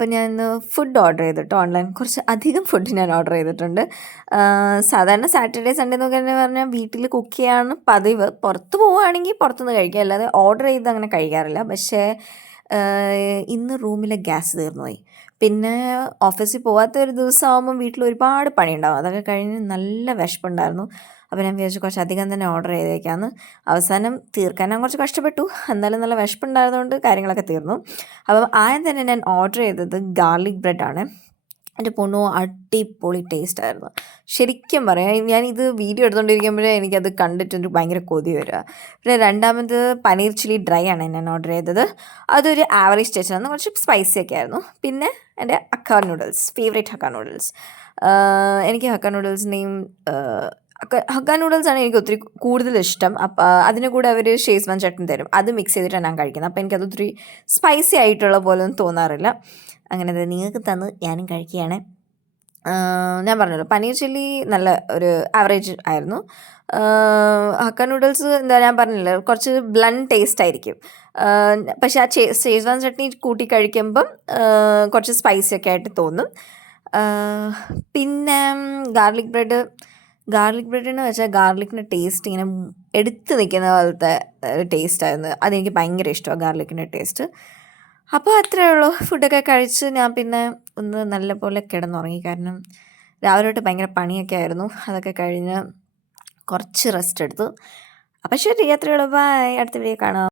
അപ്പം ഞാൻ ഇന്ന് ഫുഡ് ഓർഡർ ചെയ്തിട്ട് ഓൺലൈൻ കുറച്ച് അധികം ഫുഡ് ഞാൻ ഓർഡർ ചെയ്തിട്ടുണ്ട്. സാധാരണ സാറ്റർഡേ സൺഡേ എന്നൊക്കെ തന്നെ പറഞ്ഞാൽ വീട്ടിൽ കുക്ക് ചെയ്യാണ് പതിവ്. പുറത്ത് പോവുകയാണെങ്കിൽ പുറത്തുനിന്ന് കഴിക്കുക, അല്ലാതെ ഓർഡർ ചെയ്ത് അങ്ങനെ കഴിക്കാറില്ല. പക്ഷേ ഇന്ന് റൂമിലെ ഗ്യാസ് തീർന്നു പോയി. പിന്നെ ഓഫീസിൽ പോകാത്ത ഒരു ദിവസമാകുമ്പം വീട്ടിൽ ഒരുപാട് പണിയുണ്ടാവും. അതൊക്കെ കഴിഞ്ഞ് നല്ല വിശപ്പുണ്ടായിരുന്നു. അപ്പോൾ ഞാൻ വിചാരിച്ചു കുറച്ചധികം തന്നെ ഓർഡർ ചെയ്തേക്കാമെന്ന്. അവസാനം തീർക്കാൻ ഞാൻ കുറച്ച് കഷ്ടപ്പെട്ടു. എന്നാലും നല്ല വിശപ്പുണ്ടായതുകൊണ്ട് കാര്യങ്ങളൊക്കെ തീർന്നു. അപ്പം ആദ്യം തന്നെ ഞാൻ ഓർഡർ ചെയ്തത് ഗാർലിക് ബ്രെഡാണ്. എൻ്റെ പൊന്നോ, അടിപൊളി ടേസ്റ്റായിരുന്നു. ശരിക്കും പറയാം, ഞാനിത് വീഡിയോ എടുത്തുകൊണ്ടിരിക്കുമ്പോഴേ എനിക്കത് കണ്ടിട്ടൊരു ഭയങ്കര കൊതി വരിക. പിന്നെ രണ്ടാമത് പനീർ ചില്ലി ഡ്രൈ ആണ് ഞാൻ ഓർഡർ ചെയ്തത്. അതൊരു ആവറേജ് ടേസ്റ്റായിരുന്നു, കുറച്ച് സ്പൈസി ഒക്കെ ആയിരുന്നു. പിന്നെ എൻ്റെ hakka noodles, favourite hakka noodles. എനിക്ക് ഹക്ക നൂഡിൽസിനെയും ഹക്ക നൂഡിൽസാണ് എനിക്ക് ഒത്തിരി കൂടുതൽ ഇഷ്ടം. അപ്പം അതിന് കൂടെ അവർ ഷേസ്വാൻ ചട്നി തരും, അത് മിക്സ് ചെയ്തിട്ടാണ് ഞാൻ കഴിക്കുന്നത്. അപ്പോൾ എനിക്കത് ഒത്തിരി സ്പൈസി ആയിട്ടുള്ള പോലെ ഒന്നും തോന്നാറില്ല. അങ്ങനെ നിങ്ങൾക്ക് തന്ന് ഞാനും കഴിക്കുകയാണ്. ഞാൻ പറഞ്ഞല്ലോ, പനീർ ചില്ലി നല്ല ഒരു ആവറേജ് ആയിരുന്നു. ഹക്ക നൂഡിൽസ് എന്താ ഞാൻ പറഞ്ഞില്ല, കുറച്ച് ബ്ലണ്ട് ടേസ്റ്റ് ആയിരിക്കും. പക്ഷേ ആ ഷേസ്വാൻ ചട്നി കൂട്ടി കഴിക്കുമ്പം കുറച്ച് സ്പൈസി ഒക്കെ ആയിട്ട് തോന്നും. പിന്നെ ഗാർലിക് ബ്രെഡെന്ന് വെച്ചാൽ ഗാർലിക്കിൻ്റെ ടേസ്റ്റ് ഇങ്ങനെ എടുത്ത് നിൽക്കുന്ന പോലത്തെ ടേസ്റ്റായിരുന്നു. അതെനിക്ക് ഭയങ്കര ഇഷ്ടമാണ് ഗാർലിക്കിൻ്റെ ടേസ്റ്റ്. അപ്പോൾ അത്രയേ ഉള്ളൂ. ഫുഡൊക്കെ കഴിച്ച് ഞാൻ പിന്നെ ഒന്ന് നല്ലപോലെ കിടന്നുറങ്ങി. കാരണം രാവിലെ തൊട്ട് ഭയങ്കര പണിയൊക്കെ ആയിരുന്നു. അതൊക്കെ കഴിഞ്ഞ് കുറച്ച് റെസ്റ്റ് എടുത്തു. അപ്പോൾ ശരി, അത്രയേ ഉള്ളൂ. ബൈ. അടുത്ത വീഡിയോ കാണാം.